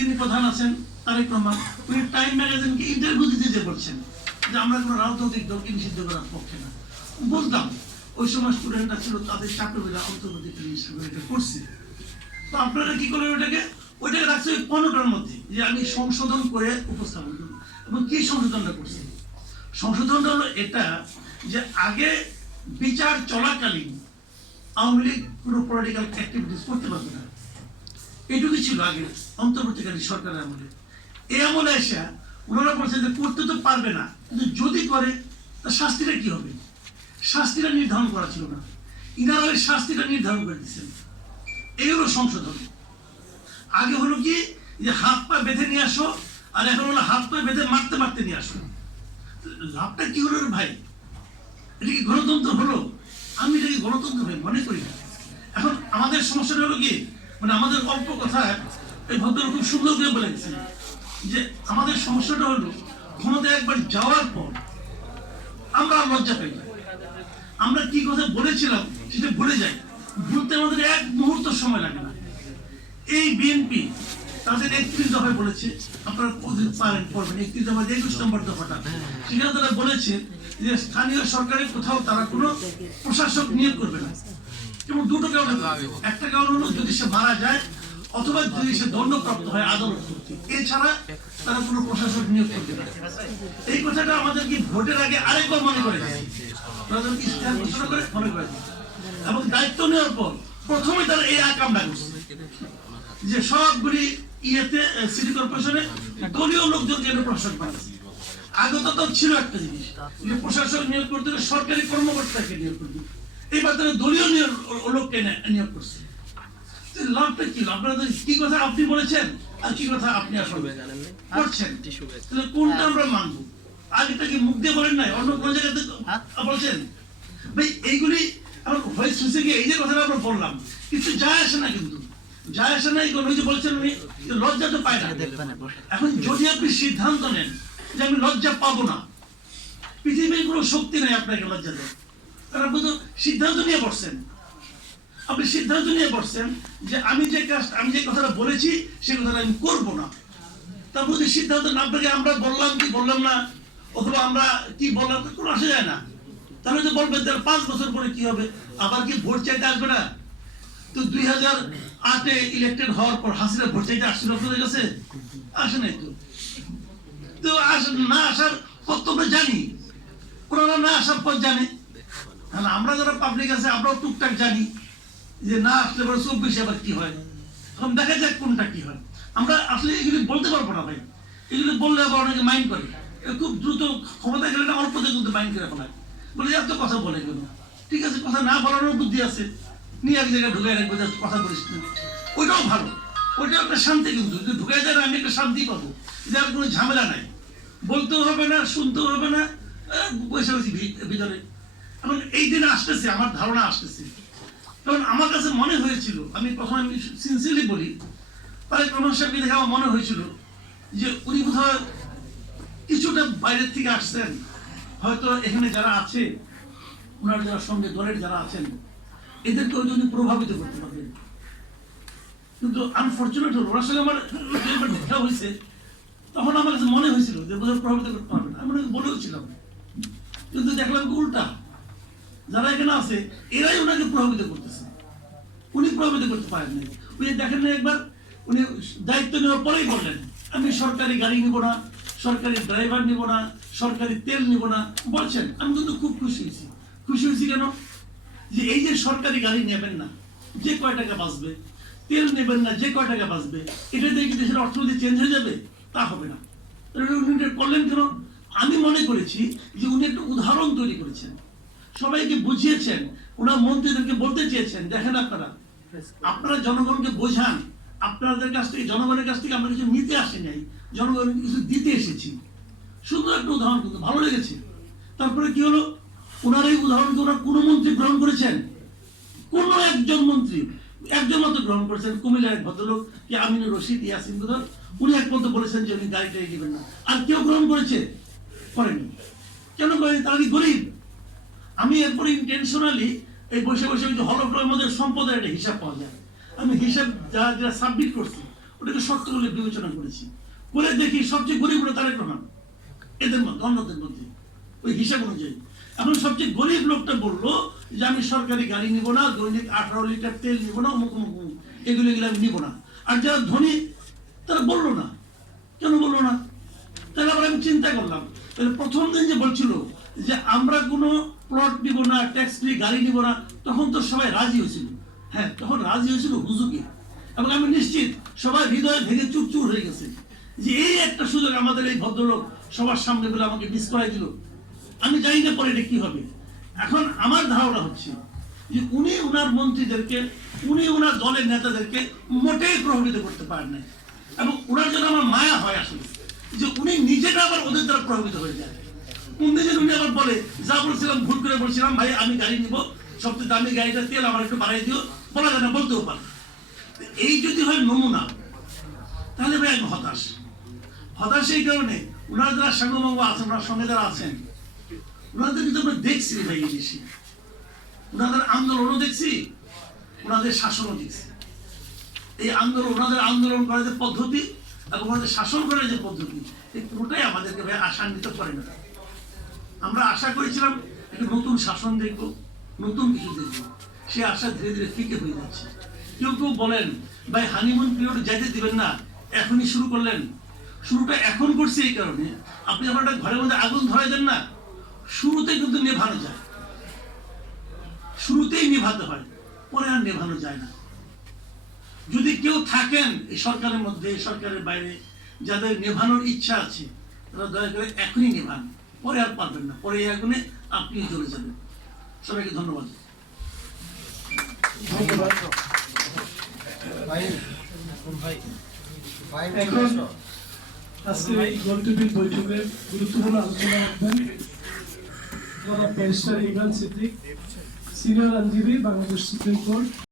যিনি প্রধান আছেন তারেক রহমান, উনি টাইম ম্যাগাজিনকে ইন্টারভিউ দিতে যে বলছেন যে আমরা কোনো রাজনৈতিক দলকে নিষিদ্ধ করার পক্ষে না। বুঝলাম ওই সময় স্টুডেন্টরা ছিল, তাদের চাকরিরা অন্তর্বর্তীকালীন সরকার এটা করছে। তো আপনারা কি করলেন ওইটাকে রাখছে 15টার মধ্যে যে আমি সংশোধন করে উপস্থাপন করব। এবং কি সংশোধনটা করছি? সংশোধনটা হলো এটা যে আগে বিচার চলাকালীন আওয়ামী লীগ কোনো পলিটিক্যাল অ্যাক্টিভিটিস করতে পারবে না, এইটুকুই ছিল আগে অন্তর্বর্তীকালীন সরকারের আমলে। এই আমলে এসে ওনারা বলছেন যে করতে তো পারবে না, কিন্তু যদি করে তার শাস্তিটা কি হবে, শাস্তিটা নির্ধারণ করা ছিল না, ইনারা ওই শাস্তিটা নির্ধারণ করে দিচ্ছেন। এই হলো সংশোধন। আগে হলো কি যে হাত পা বেঁধে নিয়ে আসো, আর এখন হলো হাত পা বেঁধে মারতে মারতে নিয়ে আসো। লাভটা কি হলো ভাই? এটা কি গণতন্ত্র হলো? আমি এটাকে গণতন্ত্র ভাই মনে করি না। এখন আমাদের সমস্যাটা হলো কি, মানে আমাদের অল্প কথায় এই ভদ্রলোক খুব সুন্দর করে বলে গেছেন যে আমাদের সমস্যাটা হলো ক্ষমতায় একবার যাওয়ার পর আমরা লজ্জা পাই না। আমরা কি কথা বলেছিলাম সেটা ভুলে যাই, ভুলতে আমাদের এক মুহূর্ত সময় লাগে না। এই বিএনপি তাদের 31 দফায় বলেছে, আপনারা পারেন পড়বেন 31 দফা 21 নম্বর দফাটা, সেখানে তারা বলেছে যে স্থানীয় সরকারের কোথাও তারা কোনো প্রশাসক নিয়োগ করবে না। এবং দুটো কারণ, একটা কারণ হলো যদি সে মারা যায় অথবা যদি সে দণ্ডপ্রাপ্ত হয় আদালত কর্তৃক, এছাড়া তারা কোনো প্রশাসক নিয়োগ করবে না। এই কথাটা আমাদের কি ভোটের আগে আরেকবার মনে করে ইশতেহার ঘোষণা করে মনে করে এবং দায়িত্ব নেওয়ার পর প্রথমে তারা এই আকামটা করছে যে সবগুলি ইয়েতে সিটি কর্পোরেশনে দলীয় লোকজন যেন প্রশাসক বানাচ্ছে। আগে তো ছিল একটা জিনিস যে প্রশাসক নিয়োগ করতে হলে সরকারি কর্মকর্তাকে নিয়োগ করবে, এইবার তারা দলীয় লোককে নিয়োগ করছে। লাভটা কি? আপনারা কি কথা আপনি বলেছেন আর কি কথা আপনি আসলে করছেন, তাহলে কোনটা আমরা মানবো? আগেটা কি মুখ দিয়ে বলেন নাই, অন্য কোন জায়গাতে বলছেন? ভাই এইগুলি আমার ভয়েস শুনছে গিয়ে এই যে কথাটা আমরা বললাম কিছু যায় আসে না, কিন্তু যায় আসে না। এইগুলো যে বলছেন উনি লজ্জা তো পায় না। এখন যদি আপনি সিদ্ধান্ত নেন যে আমি লজ্জা পাবো না, পৃথিবীর কোনো শক্তি নেই আপনাকে লজ্জা দেয়, কারণ আপনি তো সিদ্ধান্ত নিয়ে বসছেন। আপনি সিদ্ধান্ত নিয়ে বসছেন যে আমি যে কথাটা বলেছি সেই কথাটা আমি করবো না। তারপর যদি সিদ্ধান্ত না আপনাকে আমরা বললাম কি বললাম না, অথবা আমরা কি বললাম কোনো আসা যায় না, তাহলে তো বলবেন 5 বছর পরে কি হবে, আবার কি ভোট চাইতে আসবে না? তো 2008-এ ইলেক্টেড হওয়ার পর হাসিনা ভোট চাইতে আসছিল আপনাদের কাছে? আসে নাই তো। তো না আসার কর্তব্য জানি, ওনারা না আসার পর জানে। আমরা যারা পাবলিক আছে আমরাও টুকটাক জানি যে না আসলে পরে 24 আবার কি হয়, তখন দেখা যাক কোনটা কি হয়। আমরা আসলে এগুলি বলতে পারবো না ভাই, এগুলি বললে আবার অনেকে মাইন্ড করে, খুব দ্রুত ক্ষমতা গেলে না অল্পতে কিন্তু মাইন্ড করে ফেলায়, বলে এত কথা বলে গেল। ঠিক আছে, কথা না বলারও বুদ্ধি আছে, নিয়ে এক জায়গায় ঢুকে রাখবো, কথা বলিস না, ওইটাও ভালো, ওইটাও একটা শান্তি। কিন্তু যদি ঢুকে যায় আমি একটা শান্তি পাবো যে আর কোনো ঝামেলা নাই, বলতেও হবে না, শুনতেও হবে না, বসে বসে ভিতরে। এখন এই দিন আসতেছে, আমার ধারণা আসতেছে, কারণ আমার কাছে মনে হয়েছিল, আমি প্রথমে আমি সিনসিয়ারলি বলি, তারেক রহমান সাহেবকে দেখে আমার মনে হয়েছিল যে উনি বোধহয় কিছুটা বাইরের থেকে আসছেন, হয়তো এখানে যারা আছে ওনার যারা সঙ্গে দলের যারা আছেন এদেরকে ওই জন্য প্রভাবিত করতে পারবেন। কিন্তু আনফর্চুনেট হল ওনার সঙ্গে আমার দেখা হয়েছে, তখন আমার কাছে মনে হয়েছিল যে বোধহয় প্রভাবিত করতে পারবে না, আমি বলেওছিলাম। কিন্তু দেখলাম উল্টা, যারা এখানে আছে এরাই ওনাকে প্রভাবিত করতেছে, উনি প্রভাবিত করতে পারেন না। উনি দেখেন না, একবার উনি দায়িত্ব নেওয়ার পরেই বললেন আমি সরকারি গাড়ি নিব না, সরকারি ড্রাইভার নিব না, সরকারি তেল নিব না বলছেন। আমি কিন্তু খুব খুশি হয়েছি। খুশি হয়েছি কেন? যে এই যে সরকারি গাড়ি নেবেন না, যে কয় টাকা বাঁচবে, তেল নেবেন না, যে কয় টাকা বাঁচবে, এটা দিয়ে কি দেশের অর্থনীতি চেঞ্জ হয়ে যাবে? তা হবে না। উনি করলেন কেন? আমি মনে করেছি যে উনি একটা উদাহরণ তৈরি করেছেন, সবাইকে বুঝিয়েছেন, ওনার মন্ত্রীদেরকে বলতে চেয়েছেন দেখেন আপনারা জনগণকে বোঝান, আপনাদের কাছ থেকে জনগণের কাছ থেকে আমরা কিছু নিতে আসি নাই, জনগণকে কিছু দিতে এসেছি। সুন্দর একটা উদাহরণ, কিন্তু ভালো লেগেছে। তারপরে কি হলো, ওনার এই উদাহরণকে ওনার কোনো মন্ত্রী গ্রহণ করেছেন? কোন একজন মন্ত্রী, একজন মাত্র গ্রহণ করেছেন, কুমিল্লার এক ভদ্রলোক কি আমিনুর রশিদ ইয়াসিন বুধর, উনি একমাত্র বলেছেন যে উনি গাড়িটাই দিবেন না। আর কেউ গ্রহণ করেছে? করেনি। কেন করেনি? তারা কি গরিব? আমি এরপরে ইন্টেনশনালি এই বসে বসে ওই যে হলফের মধ্যে সম্পদের একটা হিসাব পাওয়া যায়, আমি হিসাব যা সাবমিট করছি ওটাকে শর্ত বলে বিবেচনা করেছি, করে দেখি সবচেয়ে গরিব হলো তারেক রহমান এদের মধ্যে, অন্যদের মধ্যে ওই হিসাব অনুযায়ী। এখন সবচেয়ে গরিব লোকটা বললো যে আমি সরকারি গাড়ি নিব না, দৈনিক 18 লিটার তেল নিব না, অমুক অমুক অমুক, এগুলো আমি নিব না। আর যারা ধনী তারা বললো না, কেন বললো না? তাহলে আবার আমি চিন্তা করলাম, তাহলে প্রথম দিন যে বলছিল যে আমরা কোনো প্লট নিব না, ট্যাক্স ফ্রি গাড়ি নিব না, তখন তো সবাই রাজি হয়েছিল। হ্যাঁ, তখন রাজি হয়েছিল হুজুকে, এবং আমি নিশ্চিত সবাই হৃদয় ভেঙে চুরচুর হয়ে গেছে যে এই একটা সুযোগ আমাদের এই ভদ্রলোক সবার সামনে বলে আমাকে মিস করাই দিল। আমি জানি না পরে এটা কি হবে। এখন আমার ধারণা হচ্ছে যে উনি ওনার মন্ত্রীদেরকে, উনি ওনার দলের নেতাদেরকে মোটেই প্রভাবিত করতে পারেন নাই, এবং ওনার জন্য আমার মায়া হয় আসলে যে উনি নিজেটা আবার ওদের দ্বারা প্রভাবিত হয়ে যায়। কোন দিন উনি আবার বলে, যা বলছিলাম ভুল করে বলছিলাম, ভাই আমি গাড়ি নিব, সবচেয়ে দামি গাড়িটা তেল আমার একটু বাড়াই দিও, বলা যায় না, বলতেও পারে। এই যদি হয় নমুনা, তাহলে ভাই আমি হতাশ। হতাশ এই কারণে ওনারা যারা সাঙ্গভঙ্গ আছেন, ওনার সঙ্গে যারা আছেন, ওনাদের কিন্তু আমরা দেখছি ভাই বেশি, ওনাদের আন্দোলনও দেখছি, ওনাদের শাসনও দেখছি। এই আন্দোলন, ওনাদের আন্দোলন করার যে পদ্ধতি এবং ওনাদের শাসন করার যে পদ্ধতি, এই পুরোটাই আমাদেরকে ভাই আশান্বিত করে না। আমরা আশা করেছিলাম একটা নতুন শাসন দেখবো, নতুন কিছু দেখবো, সে আশা ধীরে ধীরে ফিকে হয়ে যাচ্ছে। কেউ কেউ বলেন ভাই হানিমুন পিরিয়ড যেতে দিবেন না, এখনই শুরু করলেন। শুরুটা এখন করছি এই কারণে, আপনি আমার একটা ঘরের মধ্যে আগুন ধরাই দেন না, শুরুতে কিন্তু নেভানো যায়, শুরুতেই নেভাতে হয়, পরে আর নেভানো যায় না। যদি কেউ থাকেন এই সরকারের মধ্যে, এই সরকারের বাইরে, যাদের নেভানোর ইচ্ছা আছে, তারা দয়া করে এখনই নেভান, পরে আর পারবেন না, পরে এই আগুনে আপনি চলে যাবেন। সবাইকে ধন্যবাদ। এখন আজকে এই গোলটেবিল বৈঠকে গুরুত্বপূর্ণ আলোচনা রাখবেন ব্যারিস্টার ইমরান সিদ্দিক, সিনিয়র আইনজীবী, বাংলাদেশ সুপ্রিম কোর্ট।